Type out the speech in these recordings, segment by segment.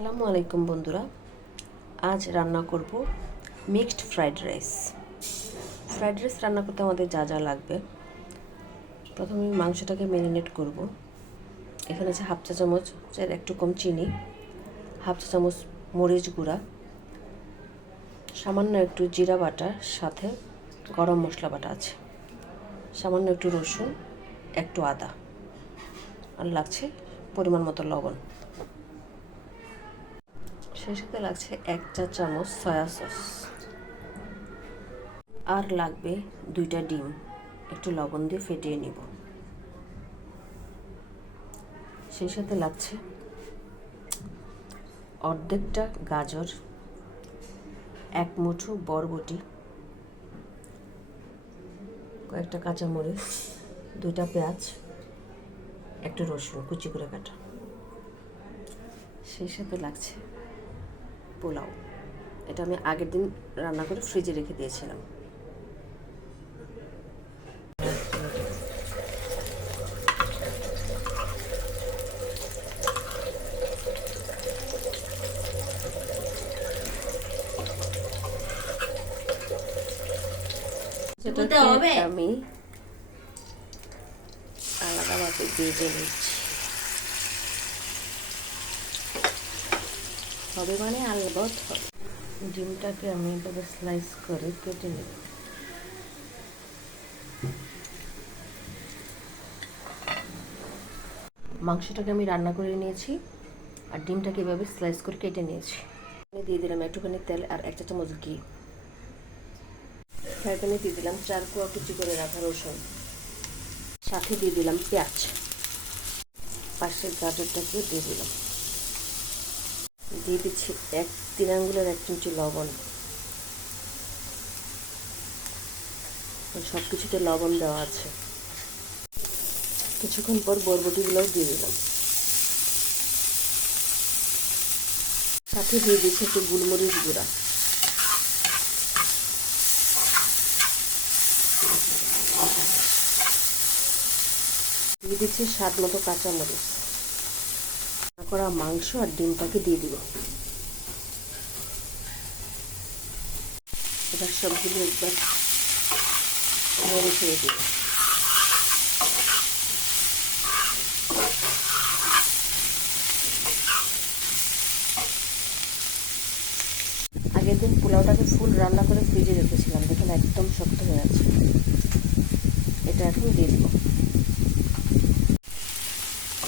আসসালামু আলাইকুম বন্ধুরা, আজ রান্না করব mixed fried rice. Fried rice রান্না করতে আমাদের যা যা লাগবে, প্রথমে আমি মাংসটাকে ম্যারিনেট করব। এখানে আছে হাফ চা চামচ একটু কম চিনি, হাফ চা চামচ মরিচ গুঁড়া, সামান্য একটু জিরা বাটা, সাথে গরম মশলা বাটা আছে, সামান্য একটু রসুন, একটু আদা, আর লাগছে পরিমাণ মতো লবণ। সেই সাথে লাগছে 1 চা চামচ সয়া সস, আর লাগবে 2টা ডিম, একটু লবণ দিয়ে ফেটিয়ে নিব। সেই সাথে লাগছে অর্ধেকটা গাজর, 1 মুঠো বরবটি, কয়েকটা কাঁচামরিচ, 2টা পেঁয়াজ, একটু রসুন কুচি করে কাটা। সেই সাথে লাগছে পোলাও, এটা আমি আগের দিন রান্না করে ফ্রিজে রেখে দিয়েছিলাম। সেটাকে আমি আলাদাভাবে ভেজে নিচ্ছি। হবে মানে আলবত হবে। ডিমটাকে আমি এভাবে স্লাইস করে কেটে নিব। মাংসটাকে আমি রান্না করে নিয়েছি, আর ডিমটাকে এভাবে স্লাইস করে কেটে নিয়েছি। দিয়ে দিলাম একটুখানি তেল আর 1 চা চামচ ঘি। ফ্রাই প্যানে দিয়ে দিলাম 4 কোয়া কুচি করে রাখা রসুন, সাথে দিয়ে দিলাম পেঁয়াজ, পাশের গাজরটাকে দিয়ে দিলাম, দিয়ে দিচ্ছি 3 আঙ্গুলের 1 চিমটি লবণ। সব কিছুতে লবণ দেওয়া আছে। কিছুক্ষণ পর বরবটিগুলোও দিয়ে দিলাম, সাথে দিয়ে দিচ্ছি একটু গোলমরিচ গুঁড়া, দিয়ে দিচ্ছি স্বাদ মতো কাঁচামরিচ। রান্না করা মাংস আর ডিমটাকে দিয়ে দিব। এবার সবগুলো একবার নেড়ে ছেড়ে দিব। আগের দিন পোলাওটাকে ফুল রান্না করে ফ্রিজে রেখেছিলাম, দেখুন একদম শক্ত হয়ে আছে। এটা এখন দিয়ে দিব।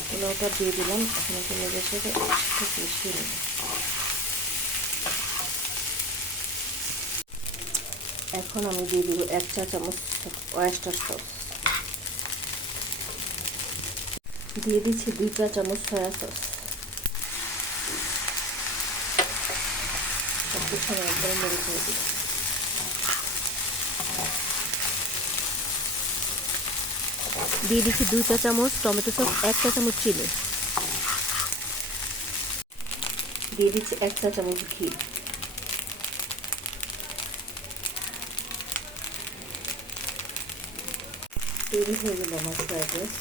পোলাওটা দিয়ে দিলাম, এখন একটু নেড়ে ছেড়ে একটু মিশিয়ে নেব। এখন আমি দিয়ে দিব 1 চা চামচ ওয়েস্টার সস, দিয়ে দিচ্ছি 2 চা চামচ সয়া সস। সব কিছু আমি একবারে নেড়ে ছেড়ে দিব। দিয়ে দিচ্ছি 2 চা চামচ টমেটো সস, 1 চা চামচ চিনি, দিয়ে দিচ্ছি 1 চা চামচ ঘি। তৈরি হয়ে গেল আমার ফ্রাইড রাইস।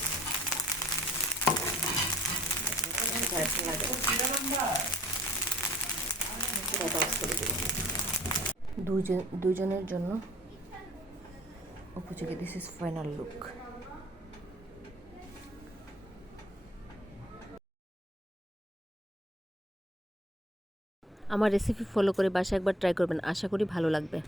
দুজনের জন্য উপযোগী। This is final look. আমার রেসিপি ফলো করে বাসায় একবার ট্রাই করবেন, আশা করি ভালো লাগবে।